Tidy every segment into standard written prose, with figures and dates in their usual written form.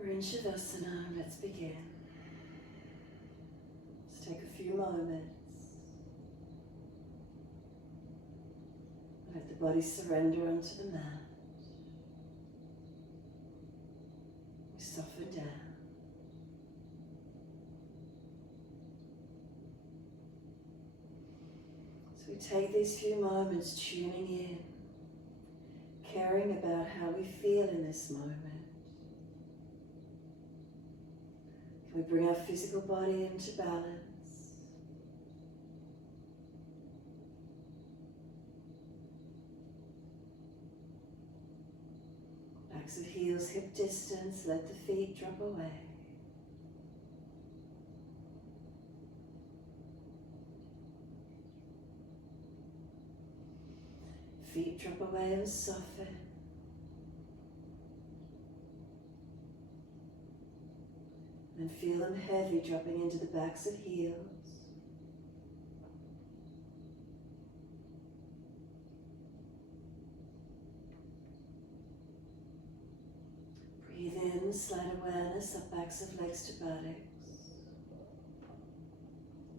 We're in Shavasana, let's begin. Let's take a few moments. Let the body surrender onto the mat. We soften down. So we take these few moments tuning in, caring about how we feel in this moment. Can we bring our physical body into balance? Backs of heels hip distance, let the feet drop away. Feet drop away and soften. And feel them heavy dropping into the backs of heels. Breathe in, slight awareness up backs of legs to buttocks.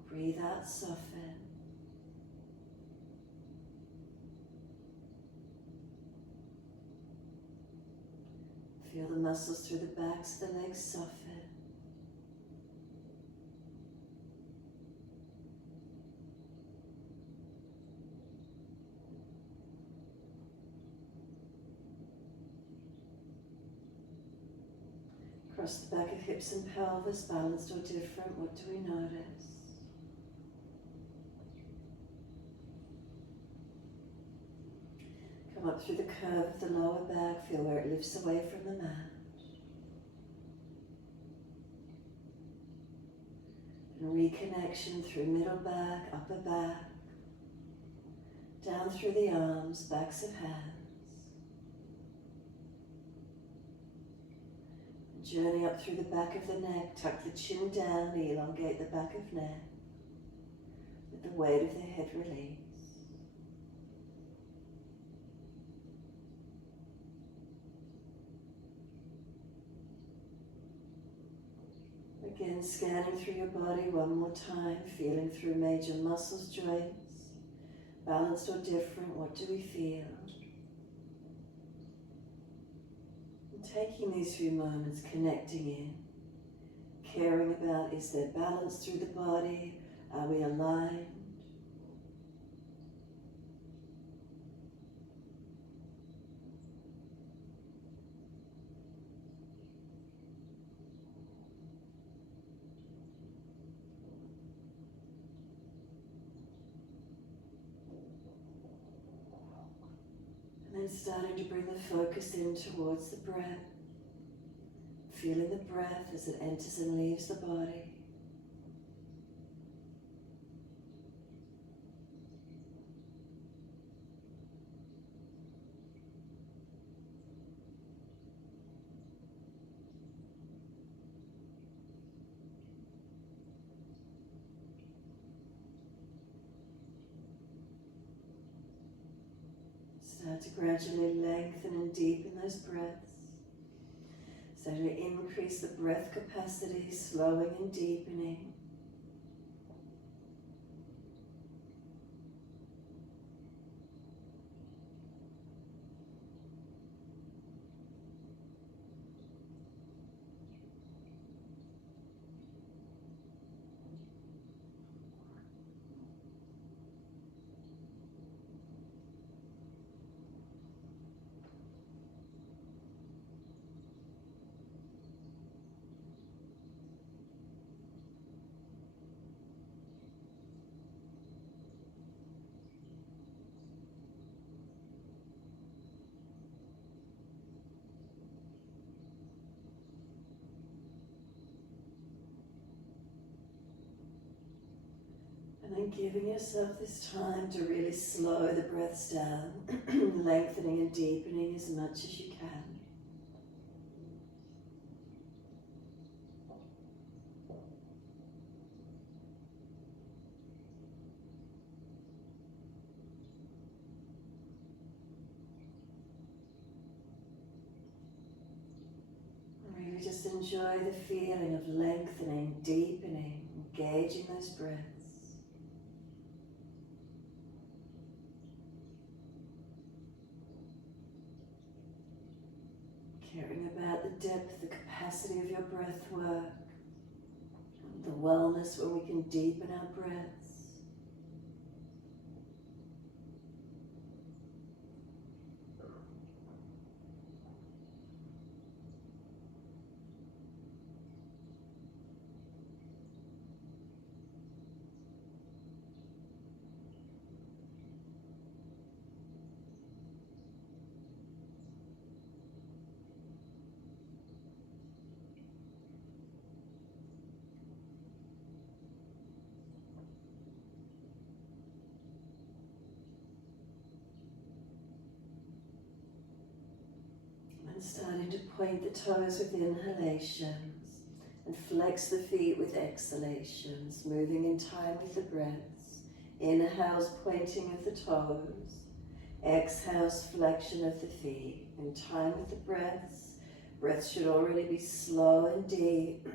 Breathe out, soften. Feel the muscles through the backs of the legs soften. Across the back of hips and pelvis, balanced or different, what do we notice? Come up through the curve of the lower back, feel where it lifts away from the mat. And reconnection through middle back, upper back, down through the arms, backs of hands. Journey up through the back of the neck, tuck the chin down, elongate the back of neck. Let the weight of the head release. Again, scanning through your body one more time, feeling through major muscles, joints, balanced or different, what do we feel? Taking these few moments, connecting in, caring about, is there balance through the body? Are we aligned? And then starting to bring the focus in towards the breath. Feeling the breath as it enters and leaves the body. Start to gradually lengthen and deepen those breaths. Start to increase the breath capacity, slowing and deepening. And then giving yourself this time to really slow the breaths down, lengthening and deepening as much as you can. just enjoy the feeling of lengthening, deepening, engaging those breaths. Caring about the depth, the capacity of your breath work, the wellness when we can deepen our breaths. And starting to point the toes with inhalations and flex the feet with exhalations, moving in time with the breaths. Inhales, pointing of the toes. Exhales, flexion of the feet. In time with the breaths. Breaths should already be slow and deep.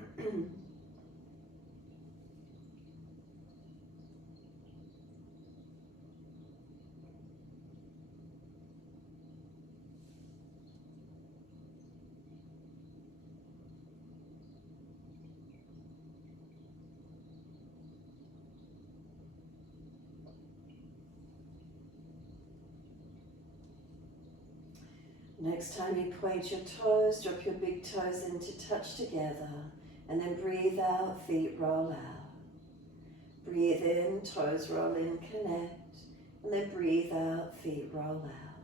Next time you point your toes, drop your big toes in to touch together, and then breathe out, feet roll out. Breathe in, toes roll in, connect, and then breathe out, feet roll out.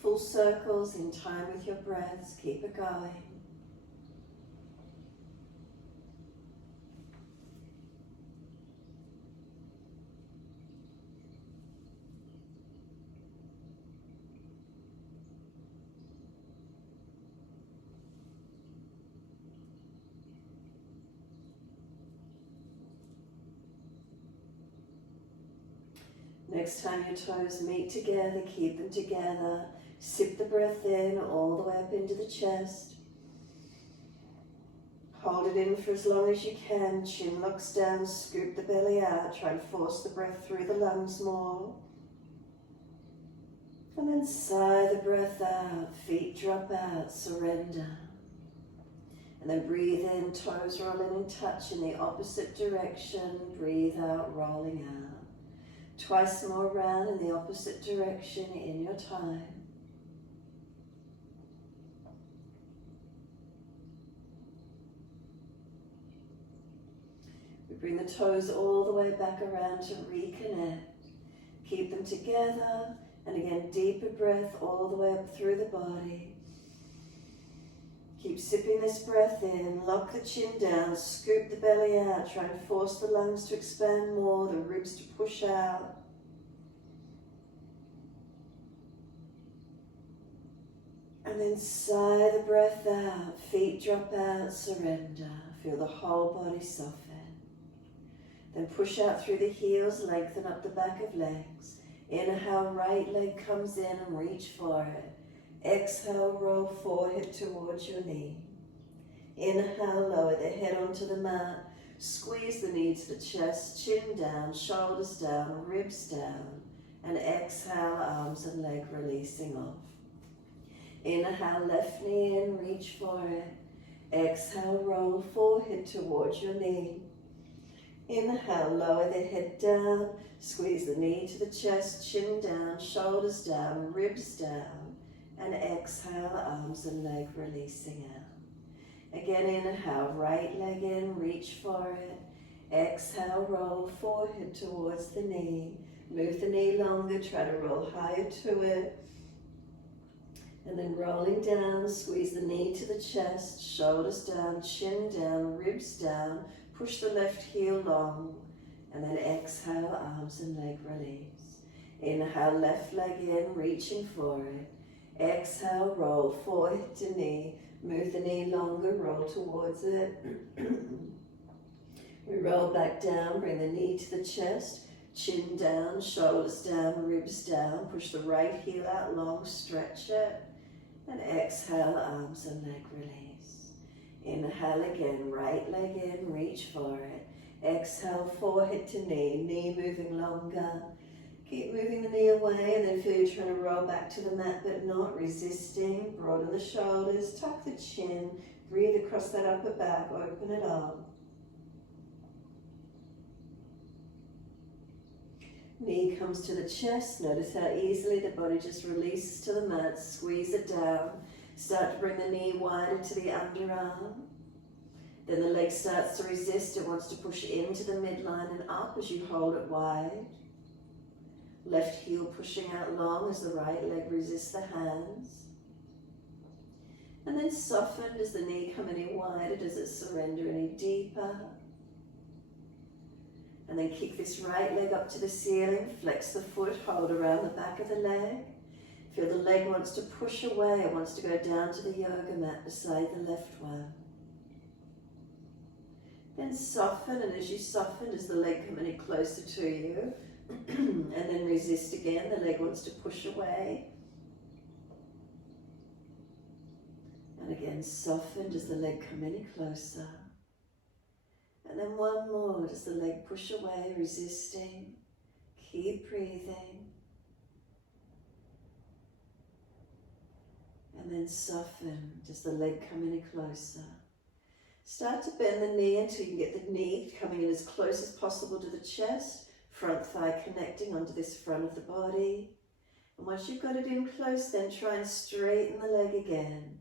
Full circles in time with your breaths, keep it going. Next time your toes meet together, keep them together. Sip the breath in all the way up into the chest. Hold it in for as long as you can. Chin looks down, scoop the belly out. Try and force the breath through the lungs more. And then sigh the breath out. Feet drop out, surrender. And then breathe in, toes rolling and touch in the opposite direction. Breathe out, rolling out. Twice more round in the opposite direction in your time. We bring the toes all the way back around to reconnect. Keep them together, and again, deeper breath all the way up through the body. Keep sipping this breath in, lock the chin down, scoop the belly out, try and force the lungs to expand more, the ribs to push out. And then sigh the breath out, feet drop out, surrender. Feel the whole body soften. Then push out through the heels, lengthen up the back of legs. Inhale, right leg comes in and reach for it. Exhale, roll forehead towards your knee. Inhale, lower the head onto the mat. Squeeze the knee to the chest, chin down, shoulders down, ribs down. And exhale, arms and leg releasing off. Inhale, left knee in, reach for it. Exhale, roll forehead towards your knee. Inhale, lower the head down, squeeze the knee to the chest, chin down, shoulders down, ribs down. And exhale, arms and leg releasing out. Again, inhale, right leg in, reach for it. Exhale, roll forehead towards the knee. Move the knee longer, try to roll higher to it. And then rolling down, squeeze the knee to the chest, shoulders down, chin down, ribs down. Push the left heel long. And then exhale, arms and leg release. Inhale, left leg in, reaching for it. Exhale, roll forehead to knee. Move the knee longer, roll towards it. We roll back down, bring the knee to the chest. Chin down, shoulders down, ribs down. Push the right heel out long, stretch it. And exhale, arms and leg release. Inhale again, right leg in, reach for it. Exhale, forehead to knee, knee moving longer. Keep moving the knee away and then feel you're trying to roll back to the mat but not resisting. Broaden the shoulders, tuck the chin, breathe across that upper back, open it up. Knee comes to the chest, notice how easily the body just releases to the mat, squeeze it down. Start to bring the knee wider to the underarm. Then the leg starts to resist, it wants to push into the midline and up as you hold it wide. Left heel pushing out long as the right leg resists the hands. And then soften. Does the knee come any wider? Does it surrender any deeper? And then kick this right leg up to the ceiling, flex the foot, hold around the back of the leg. Feel the leg wants to push away, it wants to go down to the yoga mat beside the left one. Then soften, and as you soften, does the leg come any closer to you? And then resist again, the leg wants to push away. And again, soften, does the leg come any closer? And then one more, does the leg push away, resisting? Keep breathing. And then soften, does the leg come any closer? Start to bend the knee until you get the knee coming in as close as possible to the chest, front thigh connecting onto this front of the body. And once you've got it in close, then try and straighten the leg again.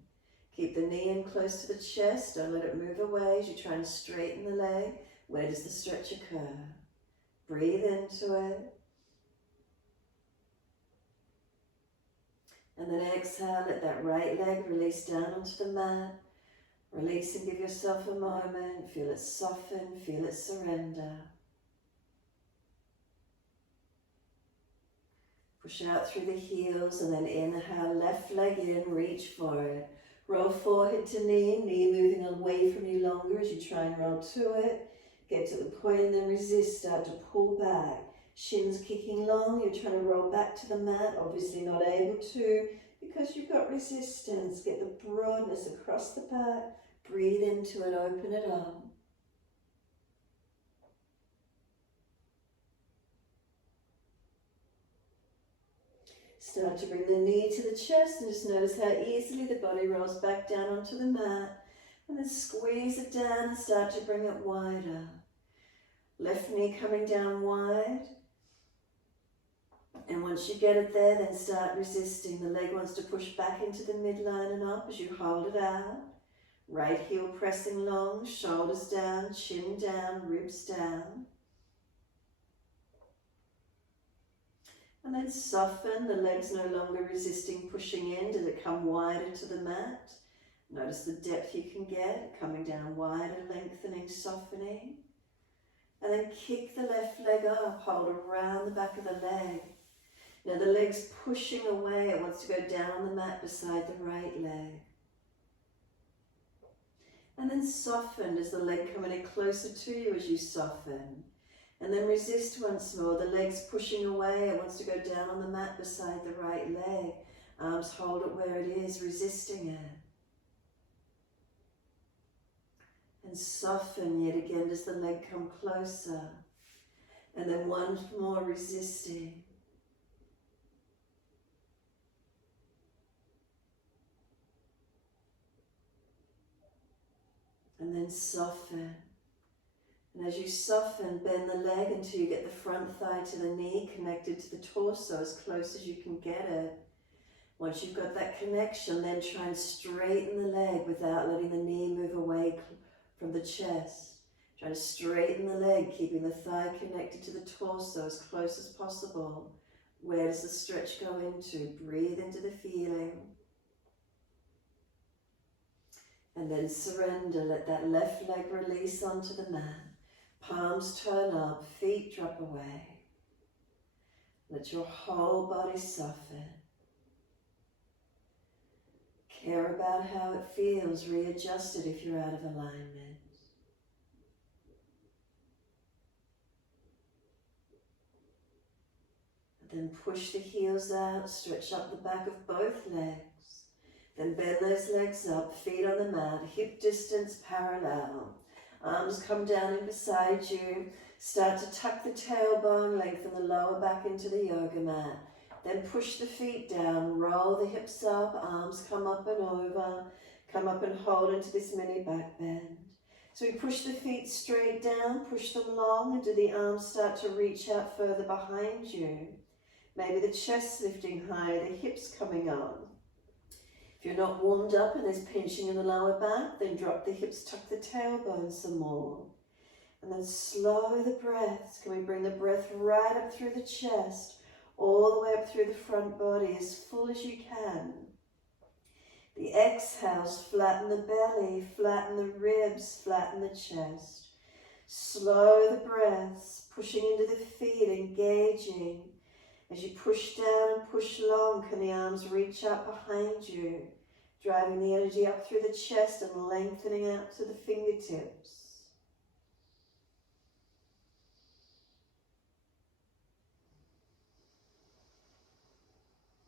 Keep the knee in close to the chest, don't let it move away as you try and straighten the leg. Where does the stretch occur? Breathe into it. And then exhale, let that right leg release down onto the mat. Release and give yourself a moment. Feel it soften, feel it surrender. Push out through the heels and then inhale, left leg in, reach for it. Roll forehead to knee, knee moving away from you longer as you try and roll to it. Get to the point and then resist, start to pull back. Shins kicking long, you're trying to roll back to the mat, obviously not able to because you've got resistance. Get the broadness across the back, breathe into it, open it up. Start to bring the knee to the chest and just notice how easily the body rolls back down onto the mat. And then squeeze it down and start to bring it wider. Left knee coming down wide. And once you get it there, then start resisting. The leg wants to push back into the midline and up as you hold it out. Right heel pressing long, shoulders down, chin down, ribs down. And then soften, the legs no longer resisting, pushing in. Does it come wider to the mat? Notice the depth you can get, coming down wider, lengthening, softening. And then kick the left leg up, hold around the back of the leg. Now the leg's pushing away, it wants to go down on the mat beside the right leg. And then soften, does the leg come any closer to you as you soften? And then resist once more, the leg's pushing away, it wants to go down on the mat beside the right leg. Arms hold it where it is, resisting it. And soften yet again, does the leg come closer? And then one more, resisting. And then soften. And as you soften, bend the leg until you get the front thigh to the knee, connected to the torso as close as you can get it. Once you've got that connection, then try and straighten the leg without letting the knee move away from the chest. Try to straighten the leg, keeping the thigh connected to the torso as close as possible. Where does the stretch go into? Breathe into the feeling. And then surrender. Let that left leg release onto the mat. Palms turn up, feet drop away. Let your whole body soften. Care about how it feels, readjust it if you're out of alignment. Then push the heels out, stretch up the back of both legs. Then bend those legs up, feet on the mat, hip distance parallel. Arms come down in beside you. Start to tuck the tailbone, lengthen the lower back into the yoga mat. Then push the feet down, roll the hips up, arms come up and over. Come up and hold into this mini back bend. So we push the feet straight down, push them long, and do the arms start to reach out further behind you. Maybe the chest lifting higher, the hips coming on. If you're not warmed up and there's pinching in the lower back, then drop the hips, tuck the tailbone some more. And then slow the breaths. Can we bring the breath right up through the chest, all the way up through the front body, as full as you can. The exhales, flatten the belly, flatten the ribs, flatten the chest. Slow the breaths, pushing into the feet, engaging. As you push down and push long, can the arms reach up behind you, driving the energy up through the chest and lengthening out to the fingertips.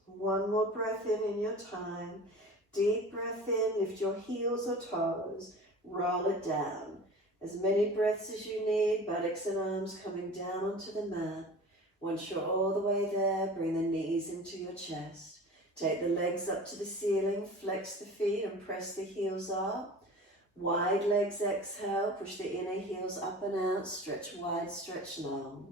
One more breath in your time. Deep breath in, lift your heels or toes, roll it down. As many breaths as you need, buttocks and arms coming down onto the mat. Once you're all the way there, bring the knees into your chest. Take the legs up to the ceiling, flex the feet and press the heels up. Wide legs exhale, push the inner heels up and out, stretch wide, stretch long.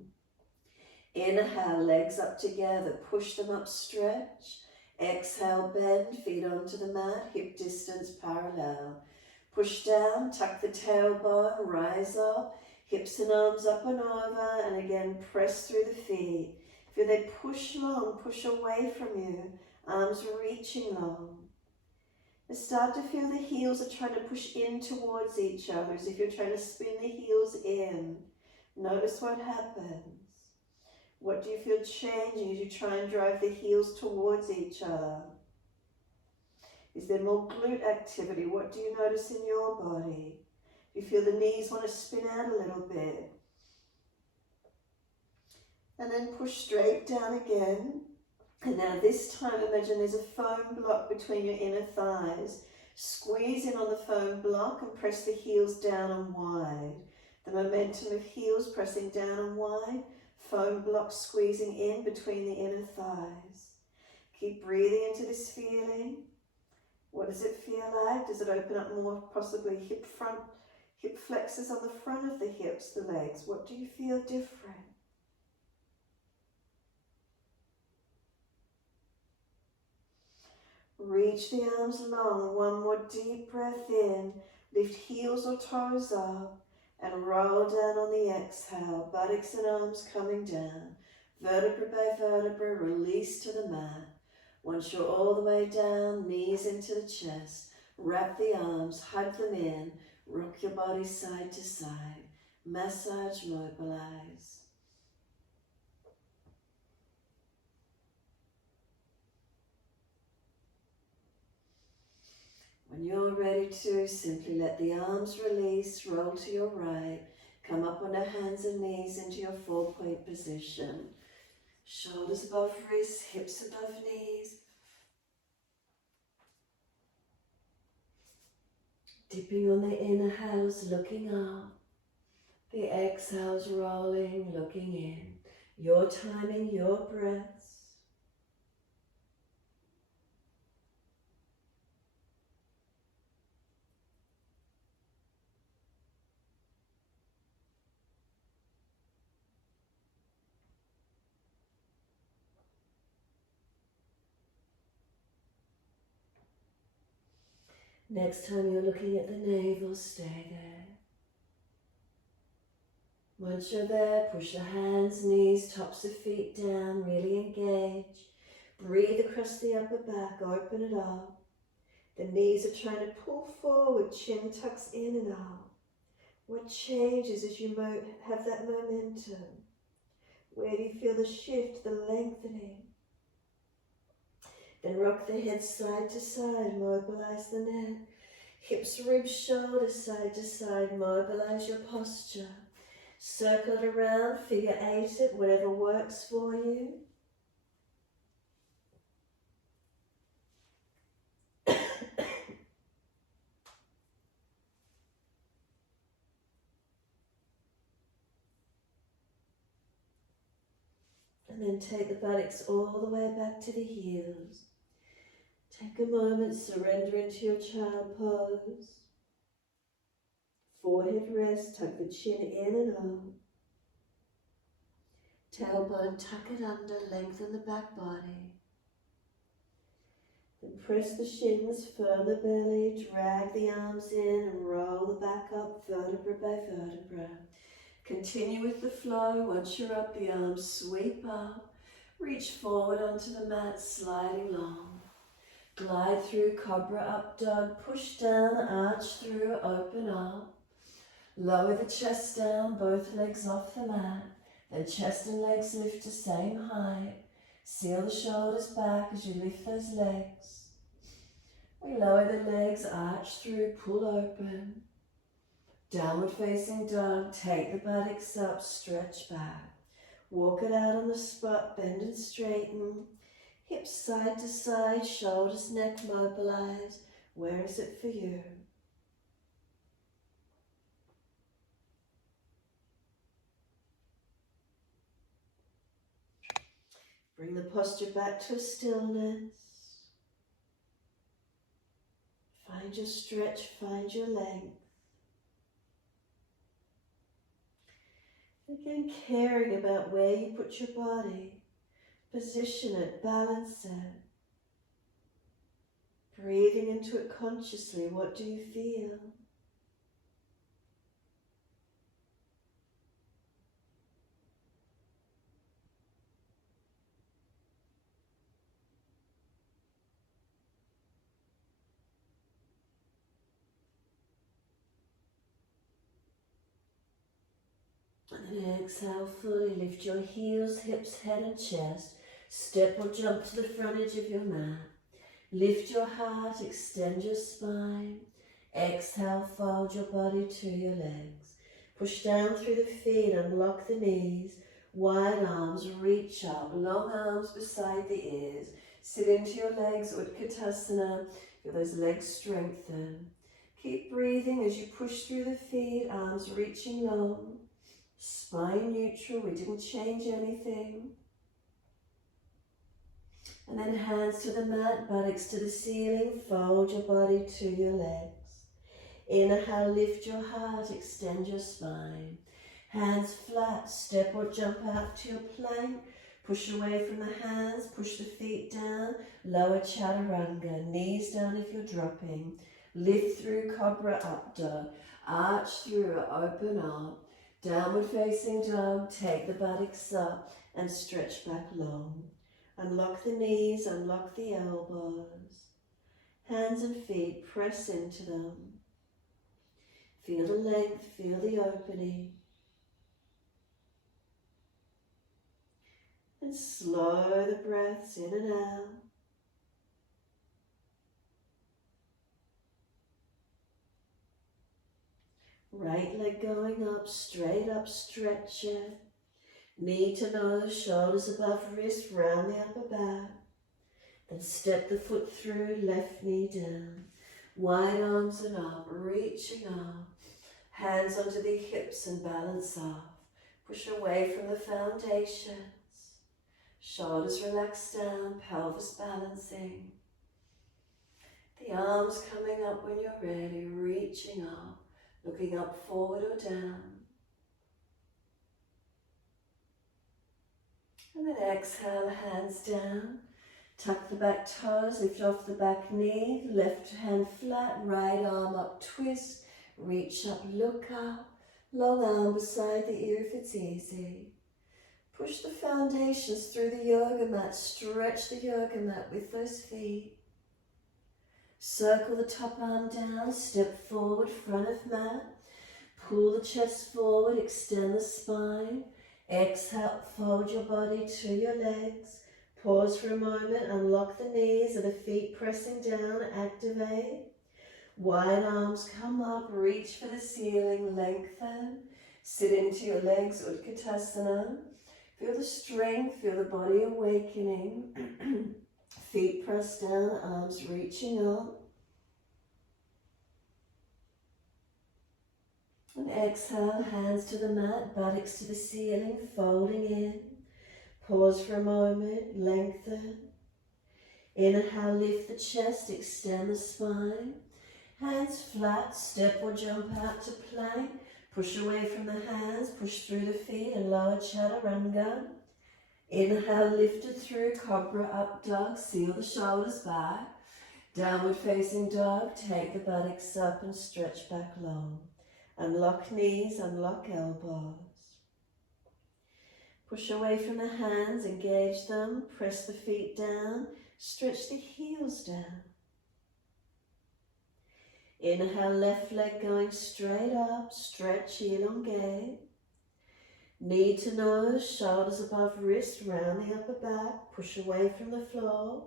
Inhale, legs up together, push them up, stretch. Exhale, bend, feet onto the mat, hip distance parallel. Push down, tuck the tailbone, rise up, hips and arms up and over, and again press through the feet. Feel they push long, push away from you, arms reaching long. And start to feel the heels are trying to push in towards each other, as if you're trying to spin the heels in. Notice what happens. What do you feel changing as you try and drive the heels towards each other? Is there more glute activity? What do you notice in your body? Do you feel the knees want to spin out a little bit? And then push straight down again. And now this time imagine there's a foam block between your inner thighs. Squeeze in on the foam block and press the heels down and wide. The momentum of heels pressing down and wide. Foam block squeezing in between the inner thighs. Keep breathing into this feeling. What does it feel like? Does it open up more, possibly hip flexors on the front of the hips, the legs? What do you feel different? Reach the arms long. One more deep breath in. Lift heels or toes up. And roll down on the exhale, buttocks and arms coming down, vertebra by vertebra, release to the mat. Once you're all the way down, knees into the chest, wrap the arms, hug them in, rock your body side to side, massage, mobilize. When you're ready to, simply let the arms release, roll to your right, come up on the hands and knees into your 4-point position. Shoulders above wrists, hips above knees. Dipping on the inhales, looking up. The exhales rolling, looking in. Your timing, your breaths. Next time you're looking at the navel, stay there. Once you're there, push the hands, knees, tops of feet down, really engage. Breathe across the upper back, open it up. The knees are trying to pull forward, chin tucks in and out. What changes as you have that momentum? Where do you feel the shift, the lengthening? Then rock the head side to side, mobilize the neck. Hips, ribs, shoulders, side to side, mobilize your posture. Circle it around, figure 8 it, whatever works for you. And then take the buttocks all the way back to the heels. Take a moment, surrender into your child pose. Forehead rest, tuck the chin in and up. Tailbone, tuck it under, lengthen the back body. Then press the shins, firm the belly, drag the arms in and roll the back up vertebra by vertebra. Continue with the flow. Once you're up, the arms sweep up. Reach forward onto the mat, sliding long. Glide through cobra up dog, push down, arch through, open up. Lower the chest down, both legs off the mat. Then chest and legs lift to same height. Seal the shoulders back as you lift those legs. We lower the legs, arch through, pull open. Downward facing dog, take the buttocks up, stretch back. Walk it out on the spot, bend and straighten. Hips side to side, shoulders, neck mobilise. Where is it for you? Bring the posture back to a stillness. Find your stretch, find your length. Again, caring about where you put your body. Position it, balance it. Breathing into it consciously, what do you feel? And then exhale fully, lift your heels, hips, head and chest. Step or jump to the front edge of your mat. Lift your heart, extend your spine. Exhale, fold your body to your legs. Push down through the feet, unlock the knees. Wide arms, reach up, long arms beside the ears. Sit into your legs, Utkatasana. Feel those legs strengthen. Keep breathing as you push through the feet, arms reaching long. Spine neutral, we didn't change anything. And then hands to the mat, buttocks to the ceiling, fold your body to your legs. Inhale, lift your heart, extend your spine. Hands flat, step or jump out to your plank. Push away from the hands, push the feet down, lower chaturanga, knees down if you're dropping. Lift through cobra up dog, arch through, open up. Downward facing dog, take the buttocks up and stretch back long. Unlock the knees, unlock the elbows. Hands and feet, press into them. Feel the length, feel the opening. And slow the breaths in and out. Right leg going up, straight up, stretch it. Knee to nose, shoulders above wrist, round the upper back. Then step the foot through, left knee down. Wide arms and up, reaching up. Hands onto the hips and balance off. Push away from the foundations. Shoulders relax down, pelvis balancing. The arms coming up when you're ready, reaching up. Looking up, forward or down. And then exhale, hands down. Tuck the back toes, lift off the back knee. Left hand flat, right arm up, twist. Reach up, look up. Long arm beside the ear if it's easy. Push the foundations through the yoga mat. Stretch the yoga mat with those feet. Circle the top arm down, step forward, front of mat. Pull the chest forward, extend the spine. Exhale, fold your body to your legs. Pause for a moment, unlock the knees and the feet pressing down, activate. Wide arms come up, reach for the ceiling, lengthen. Sit into your legs, Utkatasana. Feel the strength, feel the body awakening. Feet pressed down, arms reaching up. And exhale, hands to the mat, buttocks to the ceiling, folding in. Pause for a moment, lengthen. Inhale, lift the chest, extend the spine. Hands flat, step or jump out to plank. Push away from the hands, push through the feet and lower chaturanga. Inhale, lift it through, cobra up dog, seal the shoulders back. Downward facing dog, take the buttocks up and stretch back long. Unlock knees, unlock elbows. Push away from the hands, engage them, press the feet down, stretch the heels down. Inhale, left leg going straight up, stretch, elongate. Knee to nose, shoulders above wrist, round the upper back, push away from the floor.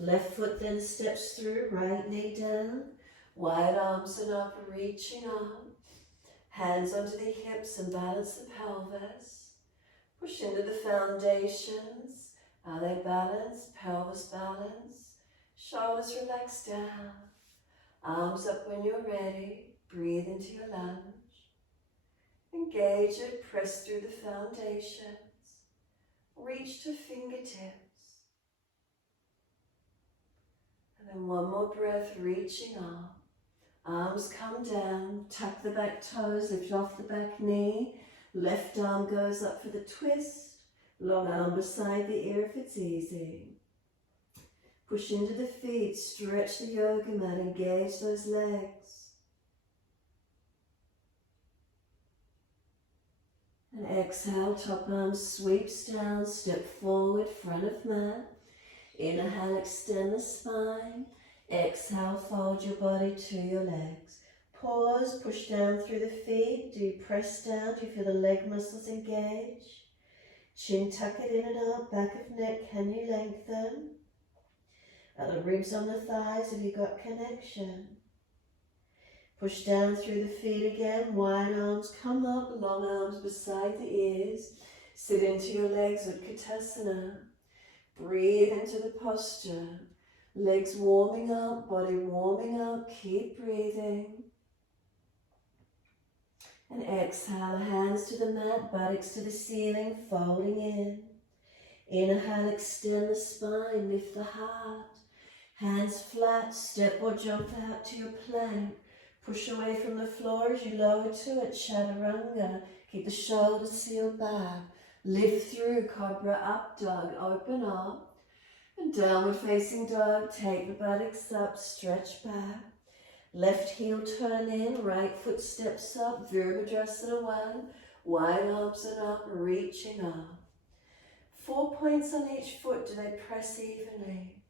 Left foot then steps through, right knee down, wide arms and up, reaching up. Hands onto the hips and balance the pelvis. Push into the foundations. Are they balanced? Pelvis balance. Shoulders relax down. Arms up when you're ready. Breathe into your lunge. Engage it, press through the foundations. Reach to fingertips. And then one more breath, reaching up. Arms come down, tuck the back toes, lift off the back knee. Left arm goes up for the twist. Long arm beside the ear if it's easy. Push into the feet, stretch the yoga mat, engage those legs. And exhale, top arm sweeps down, step forward, front of mat. Inhale, extend the spine. Exhale, fold your body to your legs. Pause, push down through the feet. Do you press down? Do you feel the leg muscles engage? Chin, tuck it in and up. Back of neck, can you lengthen? Are the ribs on the thighs? Have you got connection? Push down through the feet again. Wide arms come up, long arms beside the ears. Sit into your legs at Tadasana. Breathe into the posture. Legs warming up, body warming up. Keep breathing. And exhale, hands to the mat, buttocks to the ceiling, folding in. Inhale, extend the spine, lift the heart. Hands flat, step or jump out to your plank. Push away from the floor as you lower to it, chaturanga. Keep the shoulders sealed back. Lift through, cobra up dog, open up. And downward facing dog, take the buttocks up, stretch back. Left heel turn in, right foot steps up, Virabhadrasana 1. Wide arms and up, reaching up. 4 points on each foot, do they press evenly?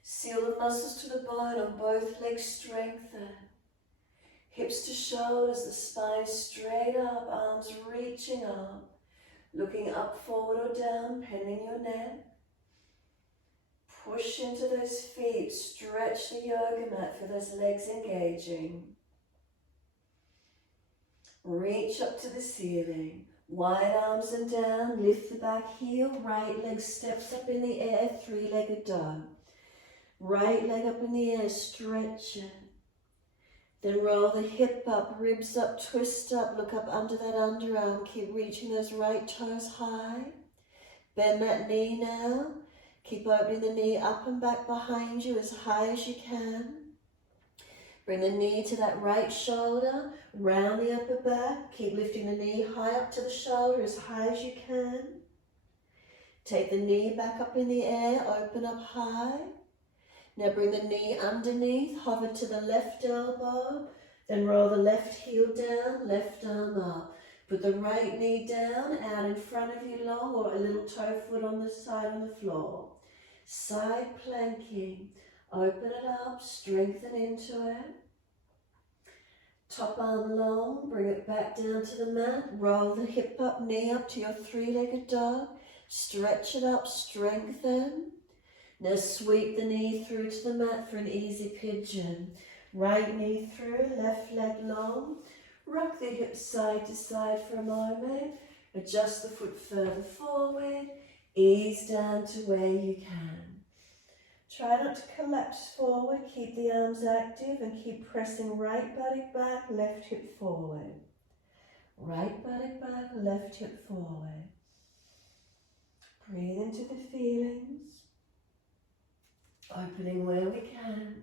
Seal the muscles to the bone on both legs, strengthen. Hips to shoulders, the spine straight up, arms reaching up. Looking up, forward or down, bending your neck. Push into those feet, stretch the yoga mat for those legs engaging. Reach up to the ceiling. Wide arms and down, lift the back heel, right leg steps up in the air, three-legged dog. Right leg up in the air, stretch it. Then roll the hip up, ribs up, twist up, look up under that underarm, keep reaching those right toes high. Bend that knee now. Keep opening the knee up and back behind you as high as you can. Bring the knee to that right shoulder, round the upper back. Keep lifting the knee high up to the shoulder as high as you can. Take the knee back up in the air, open up high. Now bring the knee underneath, hover to the left elbow, then roll the left heel down, left arm up. Put the right knee down, out in front of you long, or a little toe foot on the side on the floor. Side planking, open it up, strengthen into it. Top arm long, bring it back down to the mat, roll the hip up, knee up to your three-legged dog, stretch it up, strengthen. Now sweep the knee through to the mat for an easy pigeon. Right knee through, left leg long. Rock the hips side to side for a moment. Adjust the foot further forward. Ease down to where you can. Try not to collapse forward. Keep the arms active and keep pressing right buttock back, left hip forward. Right buttock back, left hip forward. Breathe into the feelings, opening where we can.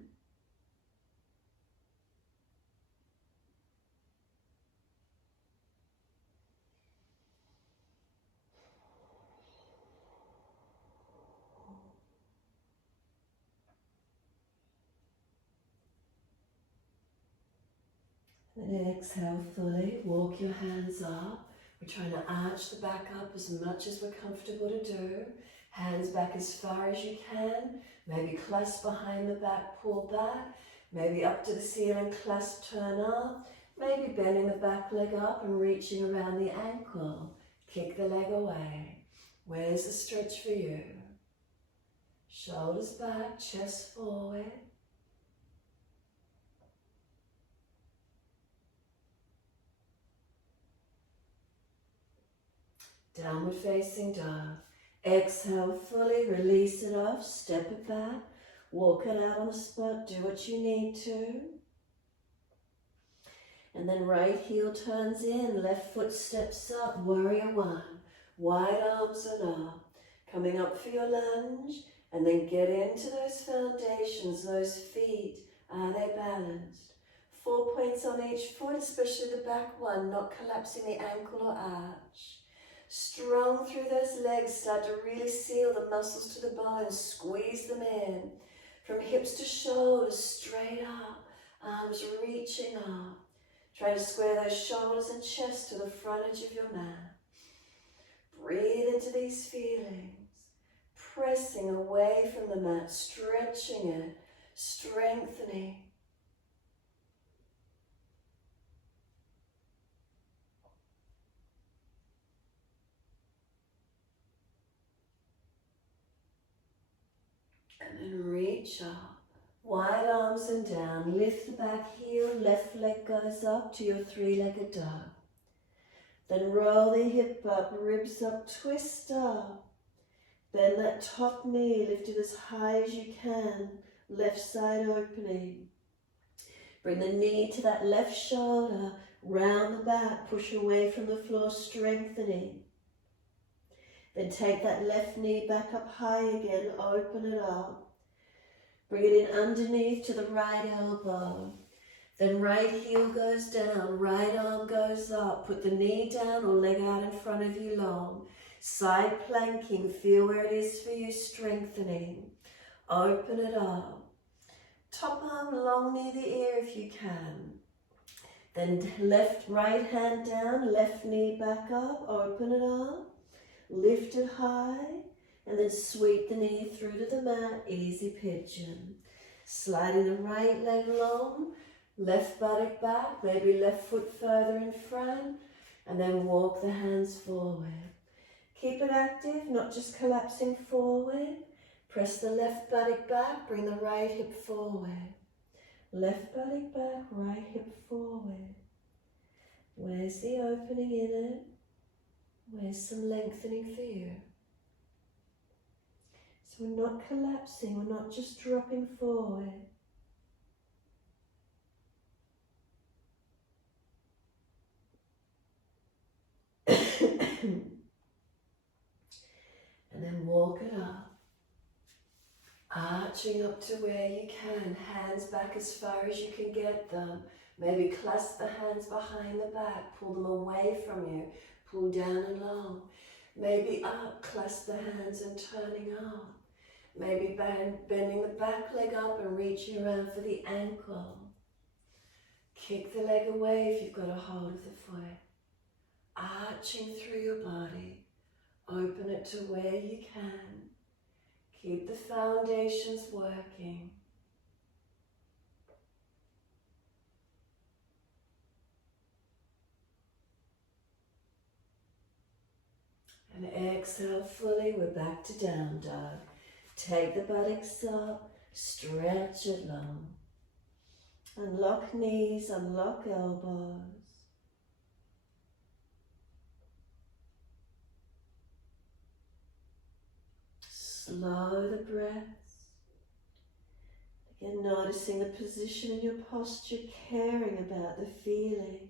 And exhale fully, walk your hands up. We're trying to arch the back up as much as we're comfortable to do. Hands back as far as you can. Maybe clasp behind the back, pull back. Maybe up to the ceiling, clasp, turn up. Maybe bending the back leg up and reaching around the ankle. Kick the leg away. Where's the stretch for you? Shoulders back, chest forward. Downward facing dog. Exhale fully, release it off, step it back, walk it out on the spot, do what you need to. And then right heel turns in, left foot steps up, warrior one. Wide arms and up. Coming up for your lunge, and then get into those foundations, those feet. Are they balanced? 4 points on each foot, especially the back one, not collapsing the ankle or arch. Strong through those legs, start to really seal the muscles to the bones, squeeze them in. From hips to shoulders, straight up, arms reaching up. Try to square those shoulders and chest to the front edge of your mat. Breathe into these feelings, pressing away from the mat, stretching it, strengthening. And then reach up, wide arms and down, lift the back heel, left leg goes up to your three-legged dog. Then roll the hip up, ribs up, twist up. Bend that top knee, lift it as high as you can, left side opening. Bring the knee to that left shoulder, round the back, push away from the floor, strengthening. Then take that left knee back up high again, open it up. Bring it in underneath to the right elbow. Then right heel goes down, right arm goes up. Put the knee down or leg out in front of you long. Side planking, feel where it is for you, strengthening. Open it up. Top arm long near the ear if you can. Then left, right hand down, left knee back up, open it up. Lift it high, and then sweep the knee through to the mat, easy pigeon. Sliding the right leg long, left buttock back, maybe left foot further in front, and then walk the hands forward. Keep it active, not just collapsing forward. Press the left buttock back, bring the right hip forward. Left buttock back, right hip forward. Where's the opening in it? Where's some lengthening for you? So we're not collapsing, we're not just dropping forward. And then walk it up. Arching up to where you can, hands back as far as you can get them. Maybe clasp the hands behind the back, pull them away from you, pull down and long. Maybe up, clasp the hands and turning up. Maybe bending the back leg up and reaching around for the ankle. Kick the leg away if you've got a hold of the foot. Arching through your body. Open it to where you can. Keep the foundations working. And exhale fully, we're back to down dog. Take the buttocks up, stretch it long. Unlock knees, unlock elbows. Slow the breaths. Again, noticing the position in your posture, caring about the feeling.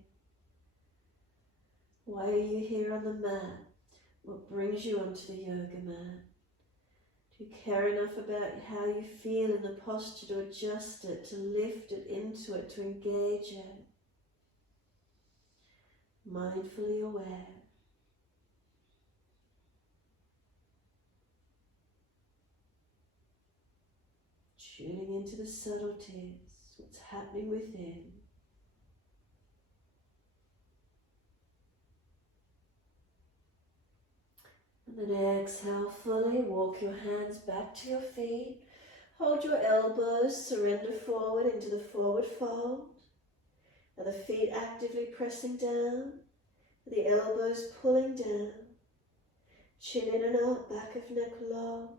Why are you here on the mat? What brings you onto the yoga mat? Do you care enough about how you feel in the posture to adjust it, to lift it into it, to engage it? Mindfully aware. Tuning into the subtleties, what's happening within. And then exhale fully, walk your hands back to your feet. Hold your elbows, surrender forward into the forward fold. And the feet actively pressing down, the elbows pulling down. Chin in and out, back of neck long.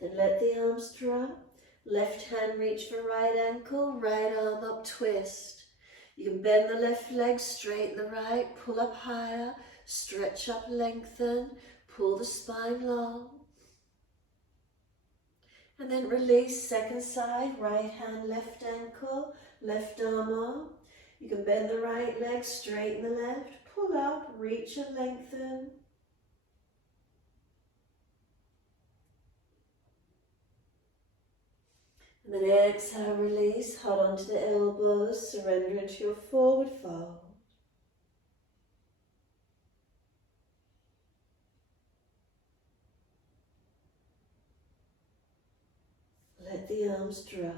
Then let the arms drop. Left hand reach for right ankle, right arm up, twist. You can bend the left leg, straighten the right, pull up higher, stretch up, lengthen, pull the spine long. And then release, second side, right hand, left ankle, left arm up. You can bend the right leg, straighten the left, pull up, reach and lengthen. And then exhale, release, hold on to the elbows, surrender into your forward fold. Let the arms drop.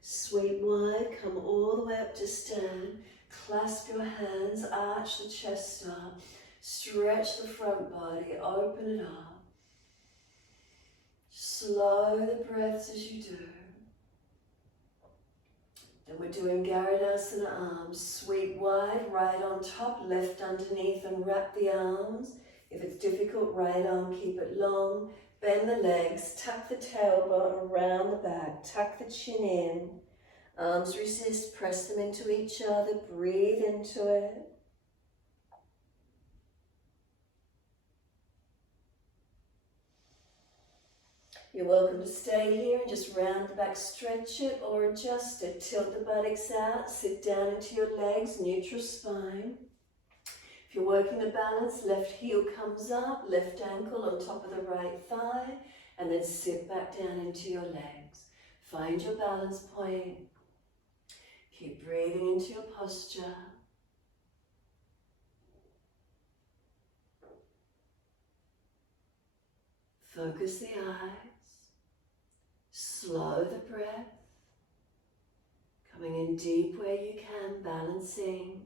Sweep wide, come all the way up to stand. Clasp your hands, arch the chest up. Stretch the front body, open it up. Slow the breaths as you do. Then we're doing Tadasana arms. Sweep wide, right on top, left underneath, and wrap the arms. If it's difficult, right arm, keep it long. Bend the legs, tuck the tailbone around the back, tuck the chin in. Arms resist, press them into each other, breathe into it. You're welcome to stay here and just round the back, stretch it or adjust it. Tilt the buttocks out, sit down into your legs, neutral spine. If you're working the balance, left heel comes up, left ankle on top of the right thigh, and then sit back down into your legs. Find your balance point. Keep breathing into your posture. Focus the eyes. Slow the breath. Coming in deep where you can, balancing.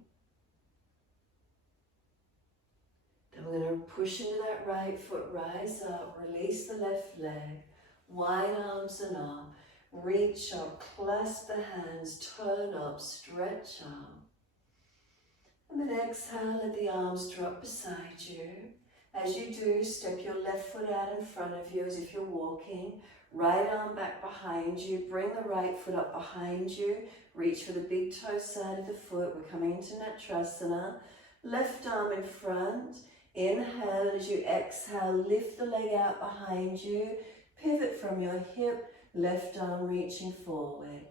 Then we're going to push into that right foot, rise up, release the left leg, wide arms and up, reach up, clasp the hands, turn up, stretch up. And then exhale, let the arms drop beside you. As you do, step your left foot out in front of you as if you're walking. Right arm back behind you, bring the right foot up behind you, reach for the big toe side of the foot. We're coming into Natrasana. Left arm in front. Inhale, and as you exhale, lift the leg out behind you, pivot from your hip, left arm reaching forward.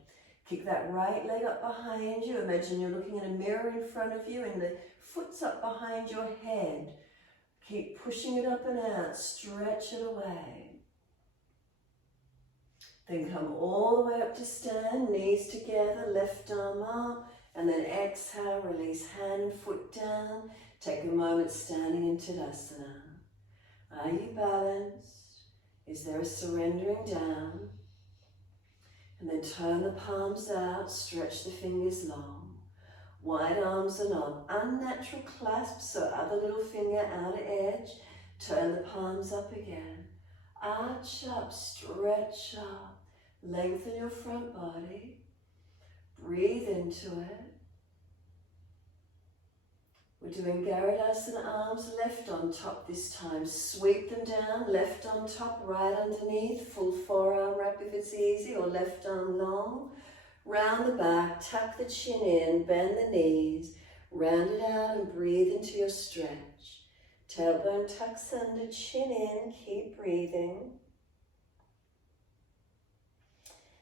Kick that right leg up behind you. Imagine you're looking in a mirror in front of you and the foot's up behind your head. Keep pushing it up and out, stretch it away. Then come all the way up to stand, knees together, left arm up, and then exhale, release hand and foot down. Take a moment standing in Tadasana. Are you balanced? Is there a surrendering down? And then turn the palms out, stretch the fingers long. Wide arms and up, unnatural clasp, so other little finger outer edge. Turn the palms up again. Arch up, stretch up. Lengthen your front body. Breathe into it. We're doing Tadasana arms, left on top this time. Sweep them down, left on top, right underneath. Full forearm wrap if it's easy, or left arm long. Round the back, tuck the chin in, bend the knees. Round it out and breathe into your stretch. Tailbone tucks under, chin in, keep breathing.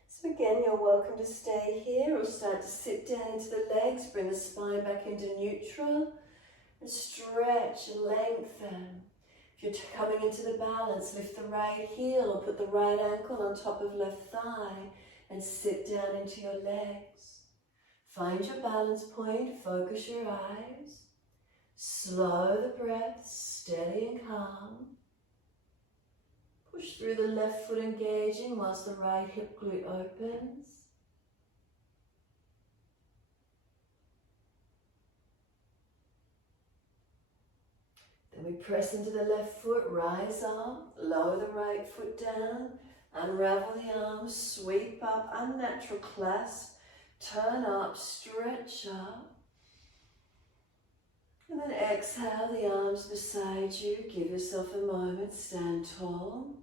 So again, you're welcome to stay here or start to sit down into the legs, bring the spine back into neutral. And stretch and lengthen. If you're coming into the balance, lift the right heel or put the right ankle on top of left thigh and sit down into your legs. Find your balance point, focus your eyes. Slow the breath, steady and calm. Push through the left foot engaging whilst the right hip glute opens. Then we press into the left foot, rise up, lower the right foot down, unravel the arms, sweep up, unnatural clasp, turn up, stretch up. And then exhale the arms beside you, give yourself a moment, stand tall.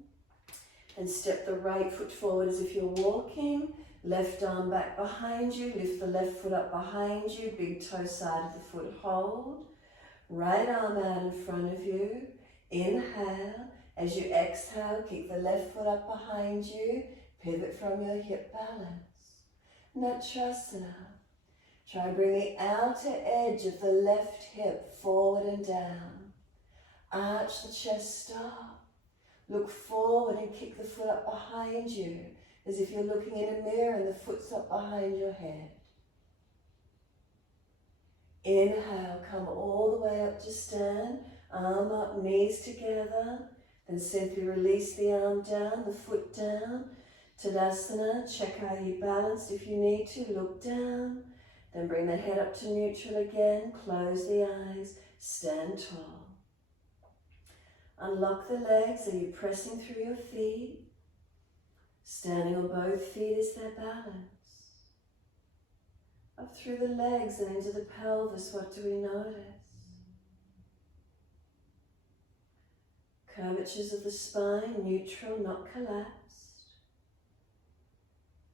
And step the right foot forward as if you're walking, left arm back behind you, lift the left foot up behind you, big toe side of the foot hold. Right arm out in front of you, inhale. As you exhale, kick the left foot up behind you, pivot from your hip balance. Natrasana. Try and bring the outer edge of the left hip forward and down. Arch the chest up. Look forward and kick the foot up behind you, as if you're looking in a mirror and the foot's up behind your head. Inhale, come all the way up to stand, arm up, knees together, then simply release the arm down, the foot down. Tadasana, check how you balanced if you need to, look down, then bring the head up to neutral again, close the eyes, stand tall. Unlock the legs, are you pressing through your feet? Standing on both feet is their balance. Up through the legs and into the pelvis, what do we notice? Curvatures of the spine, neutral, not collapsed.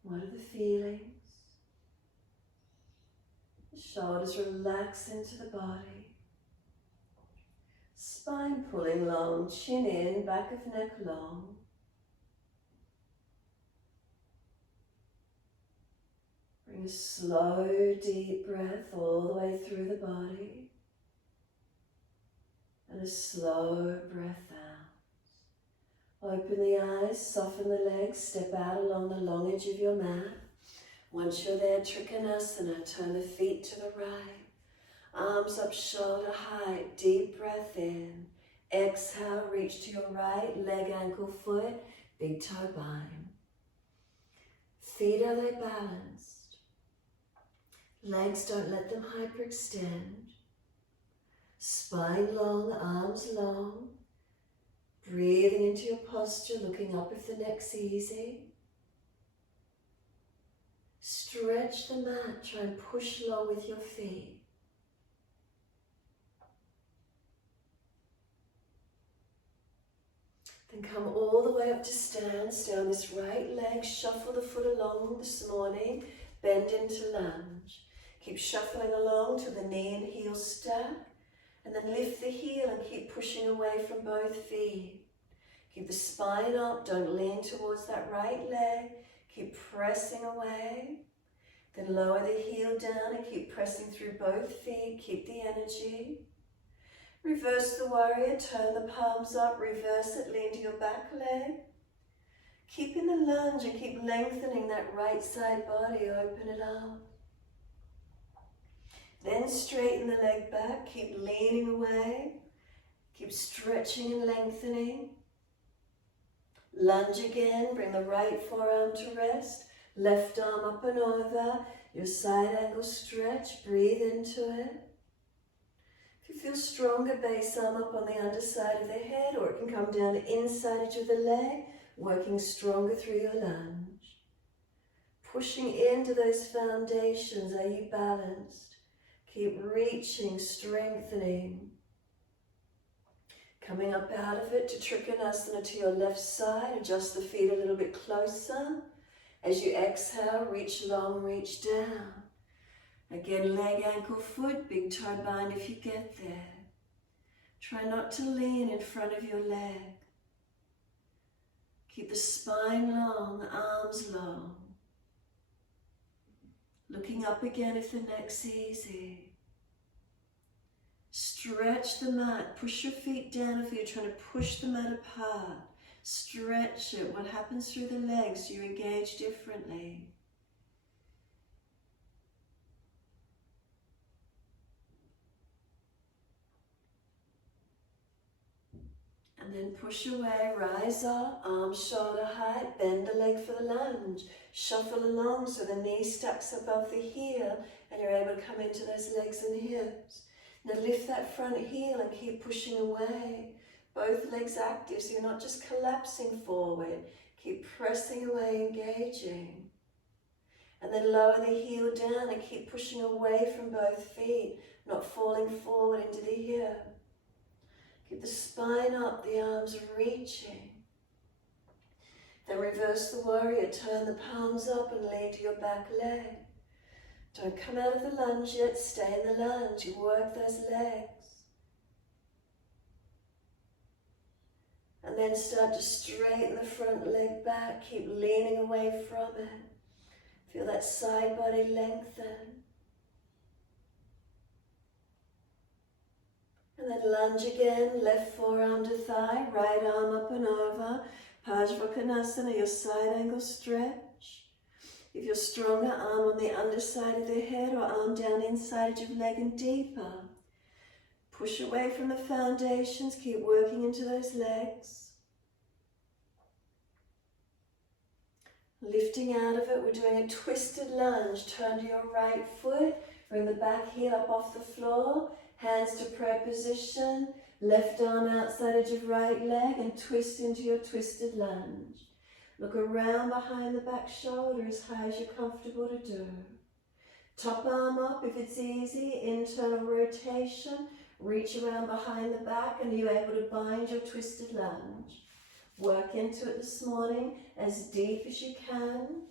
What are the feelings? The shoulders relax into the body. Spine pulling long, chin in, back of neck long. Bring a slow, deep breath all the way through the body. And a slow breath out. Open the eyes, soften the legs, step out along the long edge of your mat. Once you're there, Trikonasana, turn the feet to the right. Arms up shoulder height, deep breath in. Exhale, reach to your right, leg, ankle, foot, big toe bind. Feet, are they balanced? Legs, don't let them hyperextend. Spine long, arms long. Breathing into your posture, looking up if the neck's easy. Stretch the mat, try and push long with your feet. Then come all the way up to stand, stay on this right leg, shuffle the foot along this morning, bend into lunge. Keep shuffling along till the knee and heel stack, and then lift the heel and keep pushing away from both feet. Keep the spine up, don't lean towards that right leg, keep pressing away. Then lower the heel down and keep pressing through both feet, keep the energy. Reverse the warrior, turn the palms up, reverse it, lean to your back leg. Keep in the lunge and keep lengthening that right side body, open it up. Then straighten the leg back, keep leaning away, keep stretching and lengthening. Lunge again, bring the right forearm to rest, left arm up and over, your side angle stretch, breathe into it. If you feel stronger, base arm up on the underside of the head, or it can come down the inside edge of the leg, working stronger through your lunge. Pushing into those foundations, are you balanced? Keep reaching, strengthening. Coming up out of it to Trikonasana to your left side, adjust the feet a little bit closer. As you exhale, reach long, reach down. Again, leg, ankle, foot, big toe bind if you get there. Try not to lean in front of your leg. Keep the spine long, arms long. Looking up again if the neck's easy. Stretch the mat, push your feet down if you're trying to push the mat apart. Stretch it. What happens through the legs? You engage differently. And then push away, rise up, arms shoulder height, bend the leg for the lunge. Shuffle along so the knee stacks above the heel and you're able to come into those legs and hips. Now lift that front heel and keep pushing away. Both legs active, so you're not just collapsing forward. Keep pressing away, engaging. And then lower the heel down and keep pushing away from both feet, not falling forward into the hip. Keep the spine up, the arms reaching. Then reverse the warrior, turn the palms up and lean to your back leg. Don't come out of the lunge yet, stay in the lunge, you work those legs. And then start to straighten the front leg back, keep leaning away from it. Feel that side body lengthen. And then lunge again, left forearm to thigh, right arm up and over. Parsvakonasana, your side angle stretch. If you're stronger, arm on the underside of the head or arm down inside of your leg and deeper. Push away from the foundations, keep working into those legs. Lifting out of it, we're doing a twisted lunge. Turn to your right foot, bring the back heel up off the floor. Hands to prayer position, left arm outside of your right leg and twist into your twisted lunge. Look around behind the back shoulder as high as you're comfortable to do. Top arm up if it's easy, internal rotation, reach around behind the back and you're able to bind your twisted lunge. Work into it this morning as deep as you can.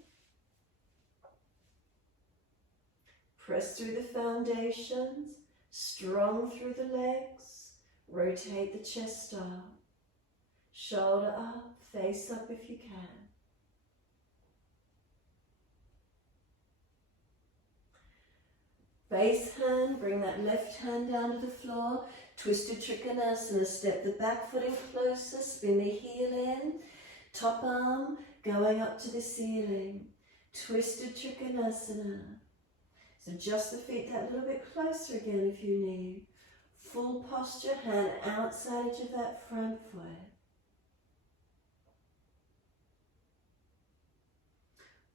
Press through the foundations. Strong through the legs, rotate the chest up, shoulder up, face up if you can. Base hand, bring that left hand down to the floor, twisted Trikonasana, step the back foot in closer, spin the heel in, top arm going up to the ceiling, twisted Trikonasana. So just the feet that little bit closer again if you need. Full posture, hand outside edge of that front foot.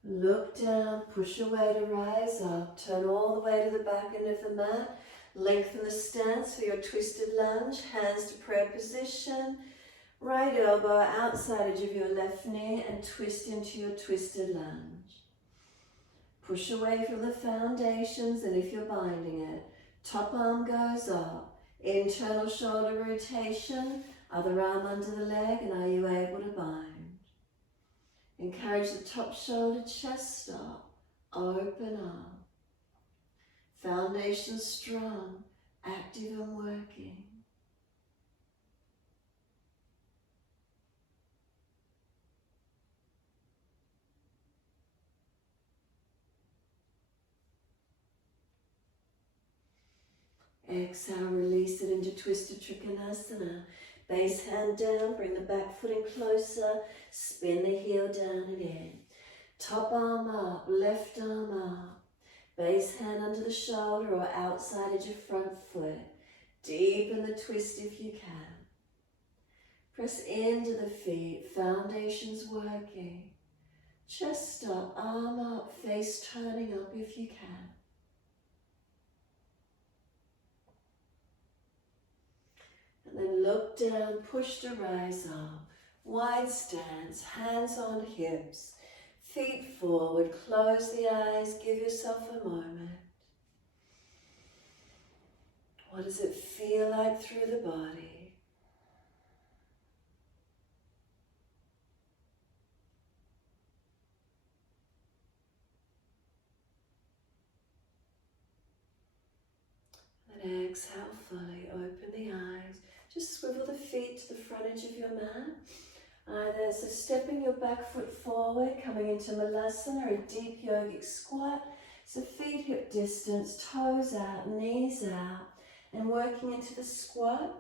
Look down, push away to rise up. Turn all the way to the back end of the mat. Lengthen the stance for your twisted lunge. Hands to prayer position. Right elbow outside edge of your left knee and twist into your twisted lunge. Push away from the foundations and if you're binding it, top arm goes up, internal shoulder rotation, other arm under the leg and are you able to bind? Encourage the top shoulder, chest up, open up. Foundation strong, active and working. Exhale, release it into twisted Trikonasana. Base hand down, bring the back foot in closer, spin the heel down and in. Top arm up, left arm up. Base hand under the shoulder or outside of your front foot. Deepen the twist if you can. Press into the feet, foundations working. Chest up, arm up, face turning up if you can. And then look down, push to rise up. Wide stance, hands on hips. Feet forward, close the eyes, give yourself a moment. What does it feel like through the body? Then exhale fully, open the eyes. Just swivel the feet to the front edge of your mat. Either so stepping your back foot forward, coming into Malasana, or a deep yogic squat. So feet hip distance, toes out, knees out. and working into the squat.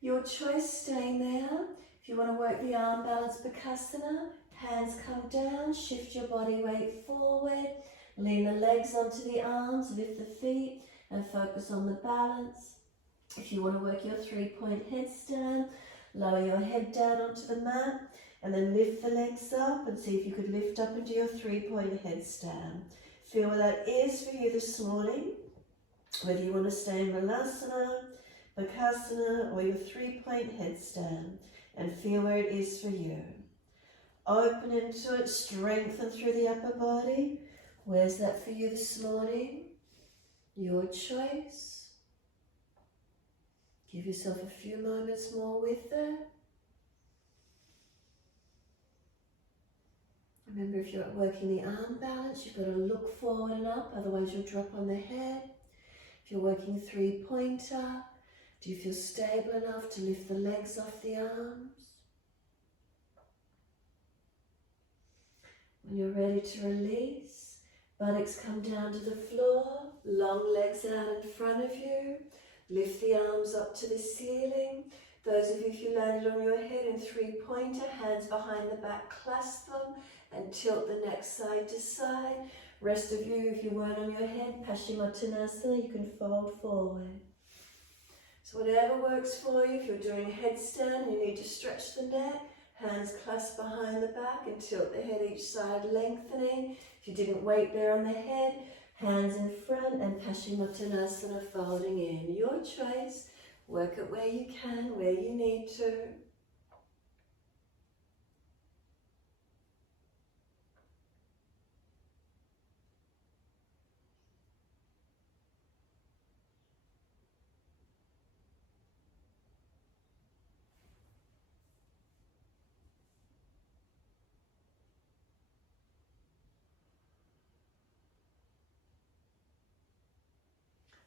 Your choice, staying there. If you want to work the arm balance Bakasana, hands come down, shift your body weight forward, lean the legs onto the arms, lift the feet and focus on the balance. If you want to work your 3-point headstand, lower your head down onto the mat and then lift the legs up and see if you could lift up into your 3-point headstand. Feel where that is for you this morning, whether you want to stay in Malasana, Bakasana or your 3-point headstand, and feel where it is for you. Open into it, strengthen through the upper body. Where's that for you this morning? Your choice. Give yourself a few moments more with that. Remember, if you're working the arm balance, you've got to look forward and up, otherwise you'll drop on the head. If you're working 3-pointer, do you feel stable enough to lift the legs off the arms? When you're ready to release, buttocks come down to the floor, long legs out in front of you. Lift the arms up to the ceiling. Those of you, if you landed on your head in 3-pointer, hands behind the back, clasp them and tilt the neck side to side. Rest of you, if you weren't on your head, Paschimottanasana, you can fold forward. So whatever works for you, if you're doing a headstand, you need to stretch the neck, hands clasped behind the back and tilt the head each side, lengthening. If you didn't wait there on the head, hands in front and Paschimottanasana, folding in. Your choice. Work it where you can, where you need to.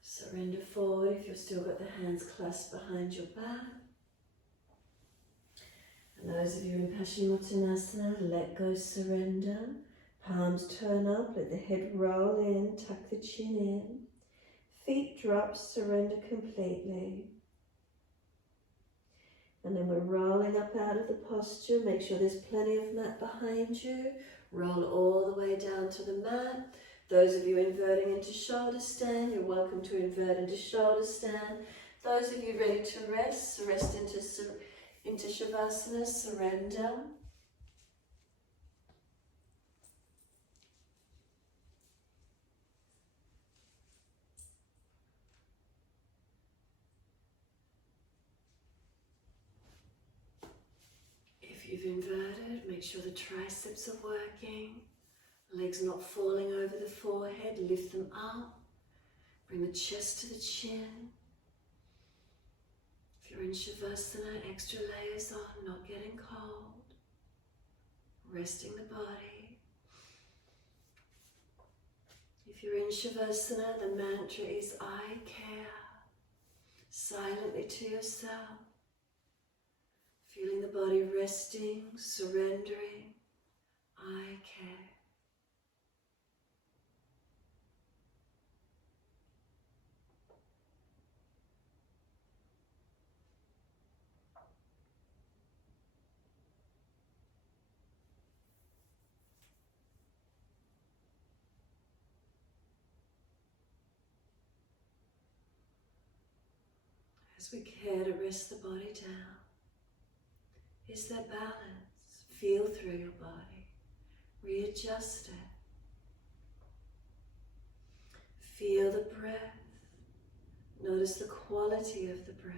Surrender forward if you've still got the hands clasped behind your back. And those of you in Paschimottanasana, let go, surrender. Palms turn up, let the head roll in, tuck the chin in. Feet drop, surrender completely. And then we're rolling up out of the posture. Make sure there's plenty of mat behind you. Roll all the way down to the mat. Those of you inverting into shoulder stand, you're welcome to invert into shoulder stand. Those of you ready to rest into Shavasana, surrender. If you've inverted, make sure the triceps are working. Legs not falling over the forehead, lift them up. Bring the chest to the chin. If you're in Shavasana, extra layers on, not getting cold. Resting the body. If you're in Shavasana, the mantra is I care. Silently to yourself. Feeling the body resting, surrendering. I care. As we care to rest the body down, is there balance? Feel through your body, readjust it. Feel the breath, notice the quality of the breath.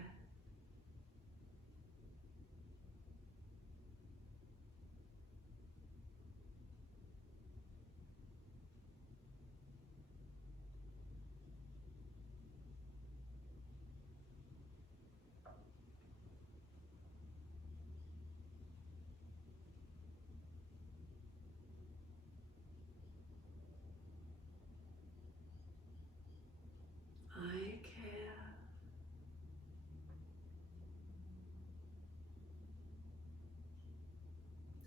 I care.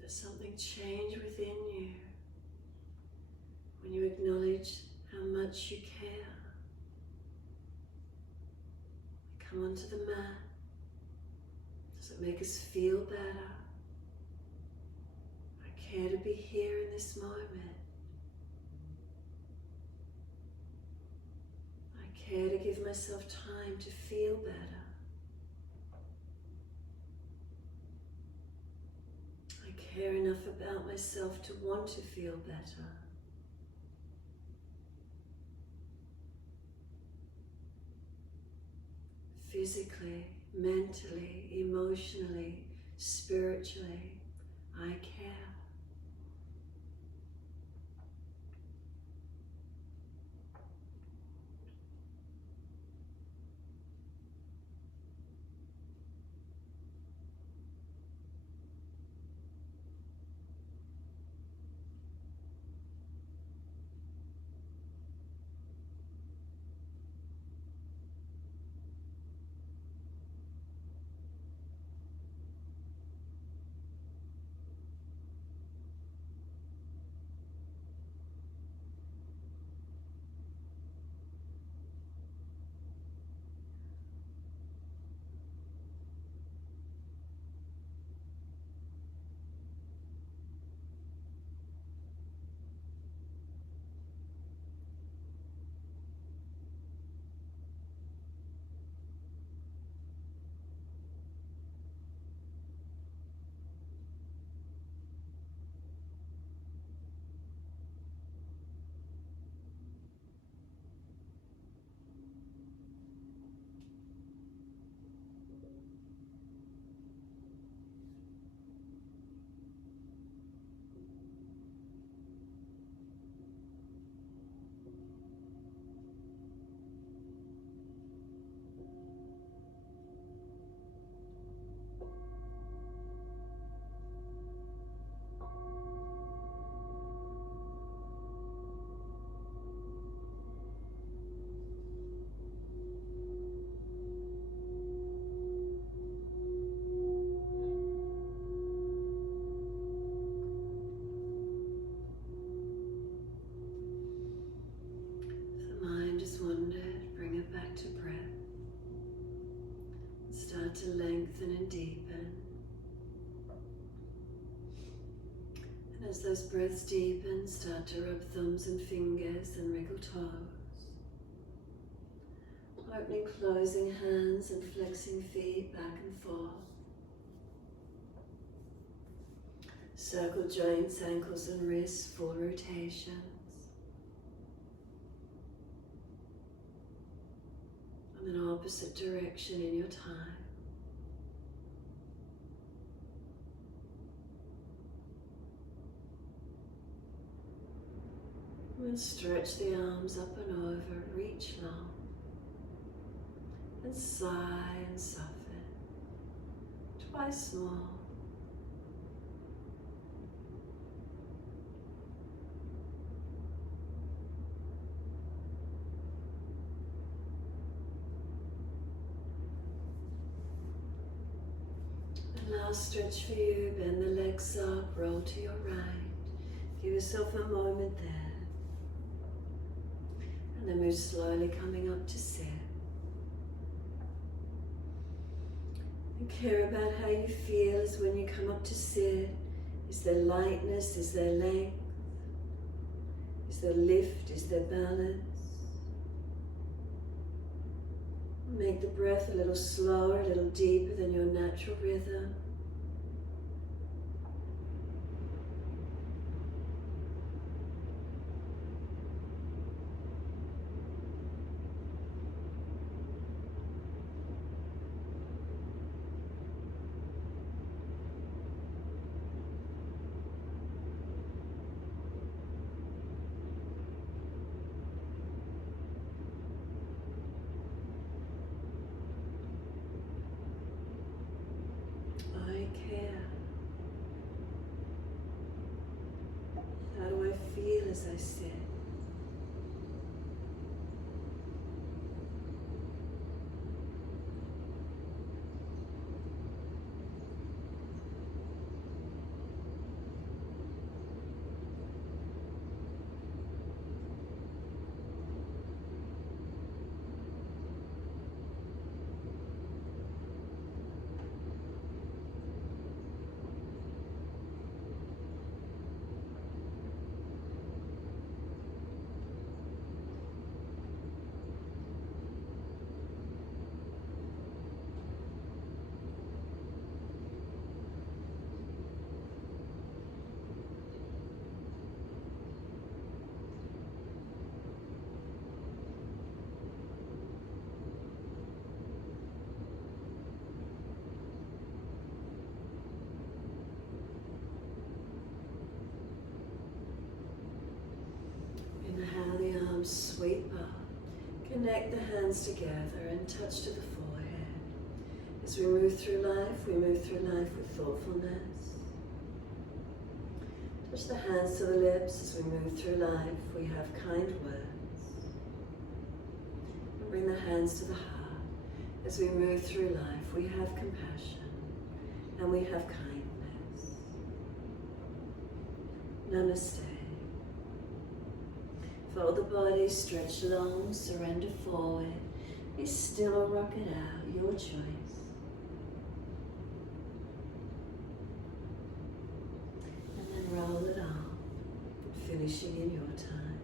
Does something change within you when you acknowledge how much you care? come onto the mat. Does it make us feel better? I care to be here in this moment. I care to give myself time to feel better. I care enough about myself to want to feel better. Physically, mentally, emotionally, spiritually, I care. To breath. Start to lengthen and deepen. And as those breaths deepen, start to rub thumbs and fingers and wriggle toes. Opening, closing hands and flexing feet back and forth. Circle joints, ankles and wrists, full rotation. An opposite direction in your time. And stretch the arms up and over, reach long, and sigh and soften. Twice more. Last stretch for you, bend the legs up, roll to your right. Give yourself a moment there. And then move slowly coming up to sit. And care about how you feel as when you come up to sit. Is there lightness? Is there length? Is there lift? Is there balance? Make the breath a little slower, a little deeper than your natural rhythm. Connect the hands together and touch to the forehead. As we move through life with thoughtfulness. Touch the hands to the lips as we move through life. We have kind words. And bring the hands to the heart. As we move through life, we have compassion and we have kindness. Namaste. Fold the body, stretch long, surrender forward. Be still or rock it out, your choice. And then roll it on, finishing in your time.